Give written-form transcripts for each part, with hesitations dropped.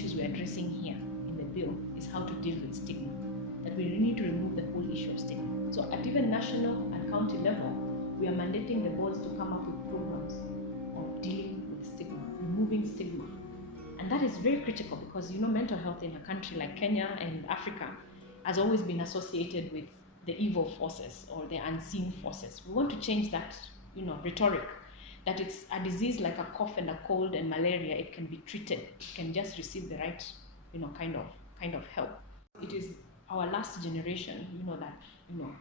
issues we're addressing here in the bill is how to deal with stigma, that we need to remove the whole issue of stigma. So at even national and county level, we are mandating the boards to come up with programs of dealing with stigma, removing stigma. And that is very critical because, mental health in a country like Kenya and Africa has always been associated with the evil forces or the unseen forces. We want to change that, rhetoric, that it's a disease like a cough and a cold and malaria. It can be treated. It can just receive the right, kind of help. It is our last generation, that,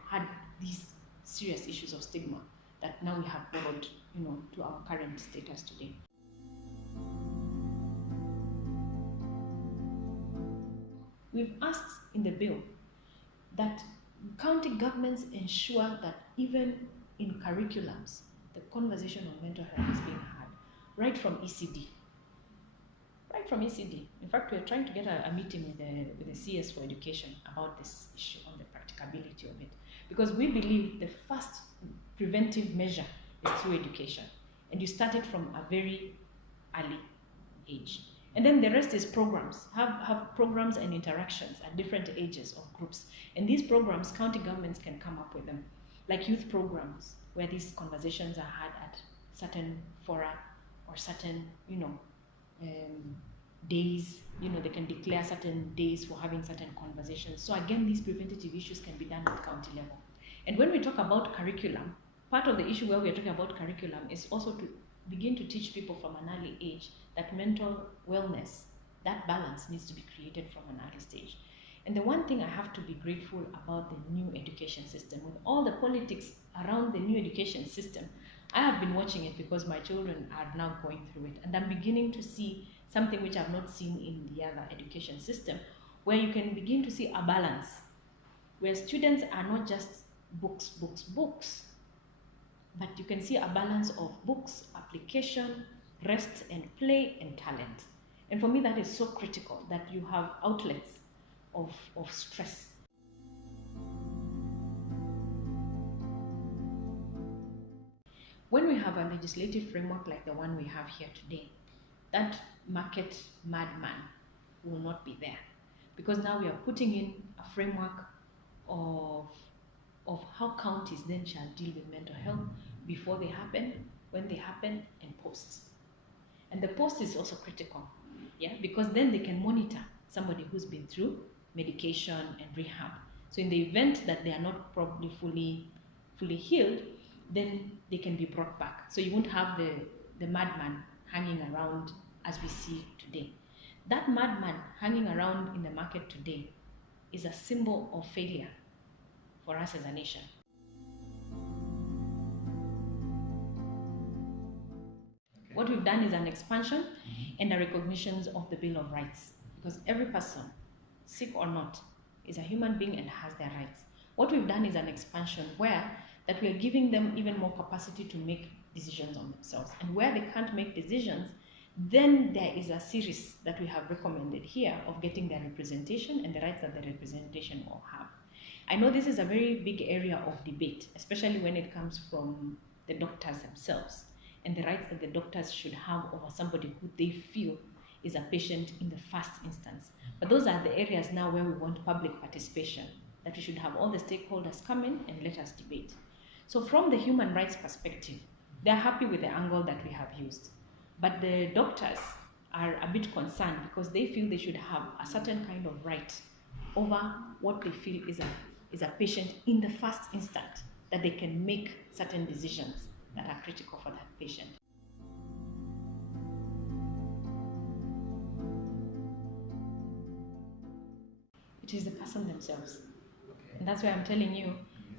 had these serious issues of stigma that now we have brought, to our current status today. We've asked in the bill that county governments ensure that even in curriculums, the conversation on mental health is being had, right from ECD. Right from ECD. In fact, we're trying to get a meeting with the CS for education about this issue, on the practicability of it. Because we believe the first preventive measure is through education. And you start it from a very early age. And then the rest is programs. Have programs and interactions at different ages or groups. And these programs, county governments can come up with them, like youth programs, where these conversations are had at certain fora or certain, days. They can declare certain days for having certain conversations. So again, these preventative issues can be done at county level. And when we talk about curriculum, part of the issue where we're talking about curriculum is also to begin to teach people from an early age that mental wellness, that balance needs to be created from an early stage. And the one thing I have to be grateful about the new education system, with all the politics around the new education system, I have been watching it because my children are now going through it. And I'm beginning to see something which I've not seen in the other education system, where you can begin to see a balance, where students are not just books, but you can see a balance of books, application, rest and play and talent. And for me, that is so critical, that you have outlets of stress. When we have a legislative framework like the one we have here today, that market madman will not be there. Because now we are putting in a framework of how counties then shall deal with mental health before they happen, when they happen, and post. And the post is also critical, because then they can monitor somebody who's been through medication and rehab. So in the event that they are not probably fully healed, then they can be brought back. So you won't have the madman hanging around as we see today. That madman hanging around in the market today is a symbol of failure for us as a nation. Okay. What we've done is an expansion and a recognition of the Bill of Rights, because every person, sick or not, is a human being and has their rights. What we've done is an expansion where that we are giving them even more capacity to make decisions on themselves. And where they can't make decisions, then there is a series that we have recommended here of getting their representation and the rights that the representation will have. I know this is a very big area of debate, especially when it comes from the doctors themselves and the rights that the doctors should have over somebody who they feel is a patient in the first instance. But those are the areas now where we want public participation, that we should have all the stakeholders come in and let us debate. So from the human rights perspective, they're happy with the angle that we have used. But the doctors are a bit concerned because they feel they should have a certain kind of right over what they feel is a patient in the first instant, that they can make certain decisions that are critical for that patient. It is the person themselves. Okay. And that's why I'm telling you,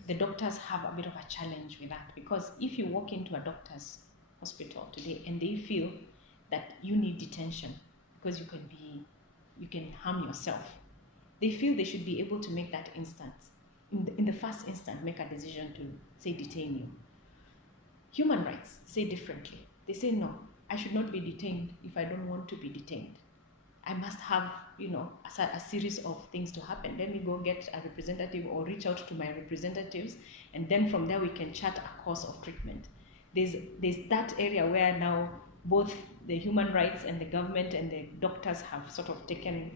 the doctors have a bit of a challenge with that, because if you walk into a doctor's hospital today and they feel that you need detention because you can harm yourself, they feel they should be able to make that instance, in the first instant, make a decision to, say, detain you. Human rights say differently. They say, no, I should not be detained if I don't want to be detained. I must have, a series of things to happen. Let me go get a representative or reach out to my representatives, and then from there we can chart a course of treatment. There's that area where now both the human rights and the government and the doctors have sort of taken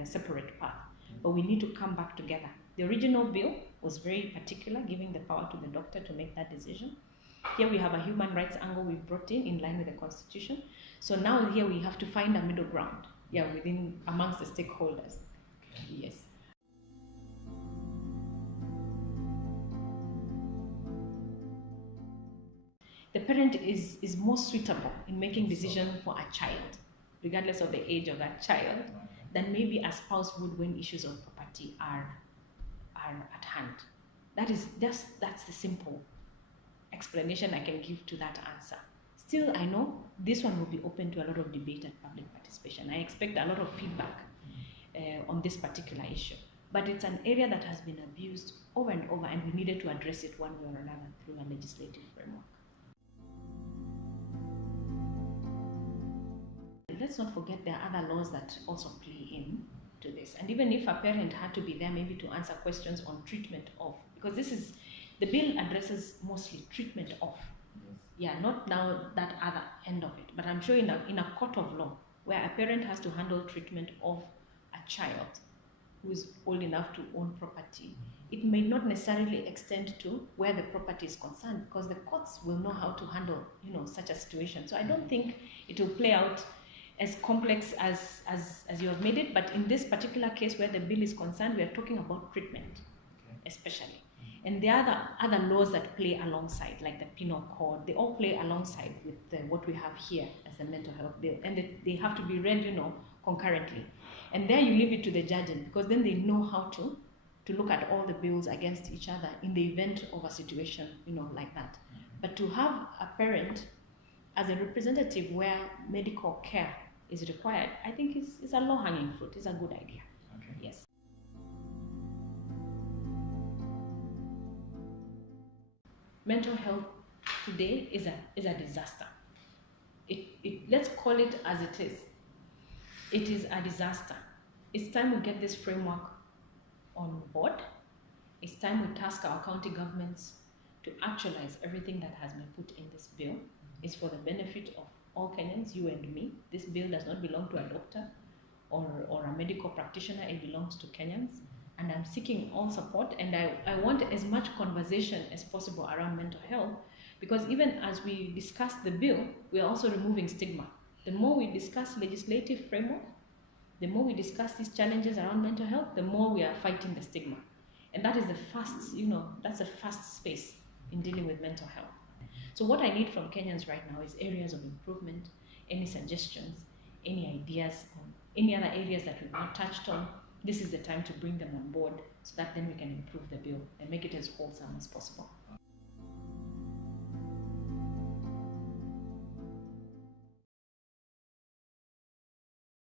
a separate path. But we need to come back together. The original bill was very particular, giving the power to the doctor to make that decision. Here we have a human rights angle we brought in line with the Constitution. So now here we have to find a middle ground, amongst the stakeholders. Yes. The parent is more suitable in making decisions for a child, regardless of the age of that child, than maybe a spouse would when issues of property are at hand. That's the simple explanation I can give to that answer. Still, I know this one will be open to a lot of debate and public participation. I expect a lot of feedback on this particular issue. But it's an area that has been abused over and over, and we needed to address it one way or another through a legislative framework. Let's not forget there are other laws that also play in to this. And even if a parent had to be there maybe to answer questions on treatment of, because the bill addresses mostly treatment of. Yes. Yeah, not now that other end of it. But I'm sure in a court of law where a parent has to handle treatment of a child who is old enough to own property, it may not necessarily extend to where the property is concerned, because the courts will know how to handle such a situation. So I don't think it will play out as complex as you have made it, but in this particular case where the bill is concerned, we are talking about treatment, especially. And there are other laws that play alongside, like the penal code. They all play alongside with what we have here as the mental health bill, and they have to be read, concurrently. And there you leave it to the judges, because then they know how to look at all the bills against each other in the event of a situation, like that. But to have a parent as a representative where medical care is required, I think is a low-hanging fruit. It's a good idea. Okay. Yes. Mental health today is a disaster. Let's call it as it is. It is a disaster. It's time we get this framework on board. It's time we task our county governments to actualize everything that has been put in this bill. It's for the benefit of all Kenyans, you and me. This bill does not belong to a doctor or a medical practitioner. It belongs to Kenyans. And I'm seeking all support, and I want as much conversation as possible around mental health, because even as we discuss the bill, we are also removing stigma. The more we discuss legislative framework, the more we discuss these challenges around mental health, the more we are fighting the stigma. And that is that's the first space in dealing with mental health. So what I need from Kenyans right now is areas of improvement, any suggestions, any ideas on any other areas that we've not touched on. This is the time to bring them on board so that then we can improve the bill and make it as wholesome as possible.